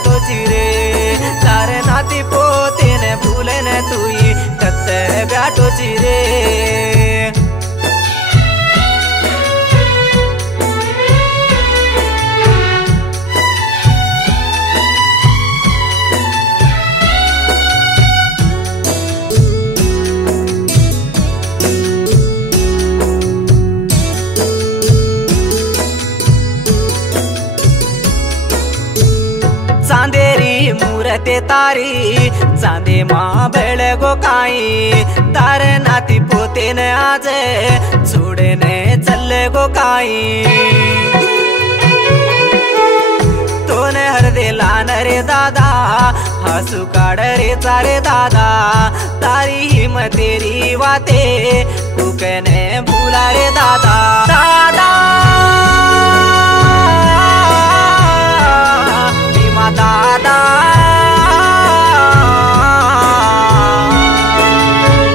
ब्याटो चिरे तारे नाती पोते ने भूले ने तुई कत्ते ब्याटो चिरे चांदेरी मूरते तारी चांदे माँ बेळगो काई तारे नाती पोते ने आज छोड़े ने चले गो काई तोने हर दिला रे दादा हसू काड़ रे चारे दादा तारी हिम्मत तेरी वाते तू कहने भूला रे दादा दादा दादा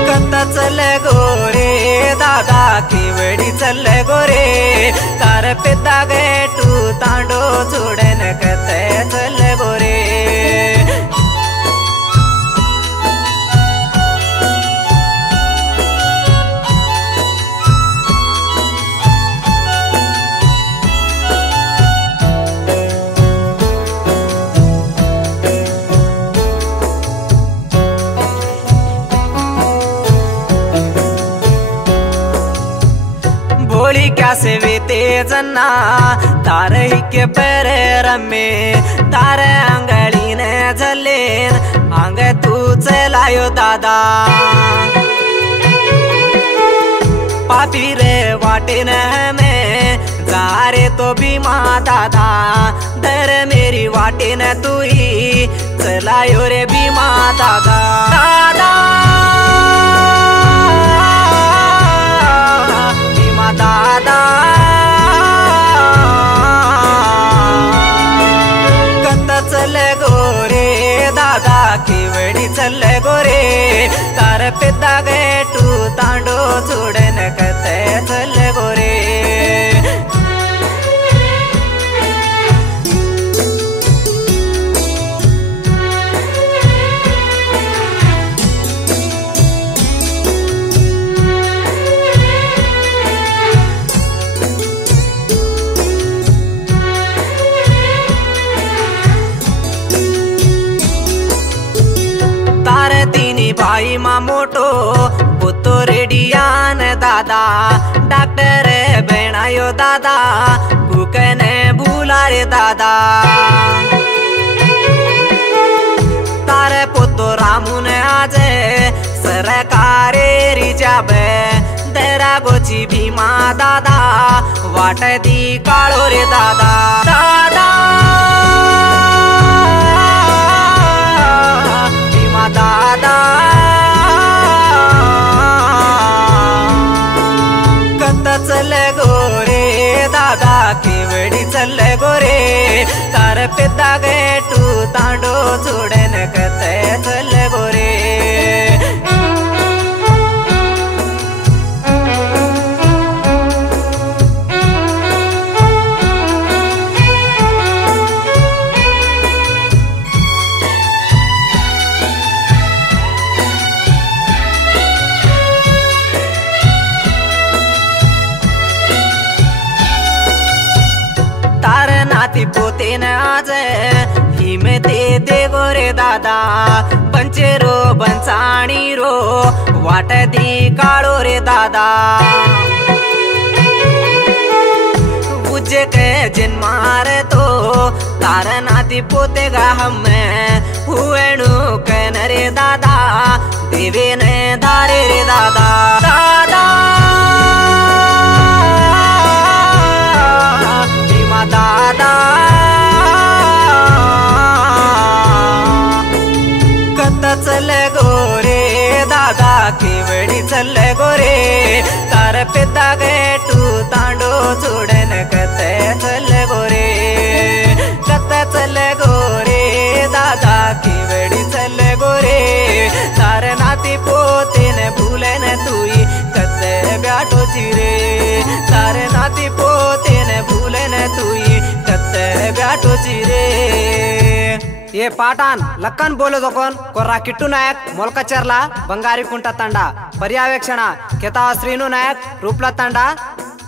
कत्ता चले गोरे दादा केवड़ी चले गोरे तार पिता गए टू तांडो छोड़े न कते चले गोरे बोली क्या से वेते जन्ना तारे ही के पैरे रमे तारे अंगली ने झलेन अंग तू चलायो दादा पापी रे वाटे न में जा रे तो भी माँ दादा दर मेरी वाटे न तू ही चलायो रे भी माँ दादा दादा दादा कत्ता चले गोरे दादा केवड़ी चले गोरे तार पिता गए टू तांडो छोड़े न कते चले गोरे भाई माँ मोटो पुतो रेडियान दादा डॉक्टर बेणायो दादा कुकने भूला रे दादा तारे पुतो रामू ने आज सरकारे रिजाबे तेरा गोची भीमा दादा वाट दी काळो रे दादा दादा भीमा दादा चले गोरे दादा केवड़ी चले गोरे तार पिता गए टू तांडो छोड़े न कते चले गोरे नाती पोते न आज हिमे दे गोरे दादा पंचेरो बंचाणी रो वाट दी काळो रे दादा बुझे के जिन मारे तो तार नाती पोते गा हमें हुएणु कहन रे दादा देवे ने धारे रे दादा दादा दादा कत्ता चले गोरे दादा केवड़ी चले गोरे तार पिता गए टू तांडो छोड़े न कते चले गोरे कत्ता चले गोरे दादा केवड़ी चले गोरे तार नाती पोते ने भूले न तुई कते ब्याटो चिरे तारे नाती पोते ने भूले न तुई कत्ते ब्याटो चिरे। ये पाठान लक्कन बोलो जोकोन कोर्रा किट्टू नायक मोलकचर्ला बंगारी कुंटा ತಂಡ पर्यवेक्षण केता श्रीनु नायक रूपला ತಂಡ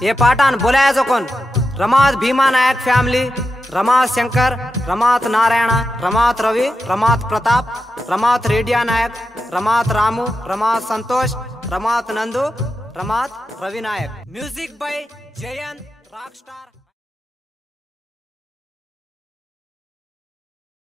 ये पाठान बोलाया जोकोन Ramat Bhima Nayak family Ramat Shankar Ramat Narayan Ramat Ravi Ramat Pratap Ramat Rediya Nayak Ramat Ramu Ramat Santosh Ramat Nandu Ramat Ravi Nayak music by Jayant rock star.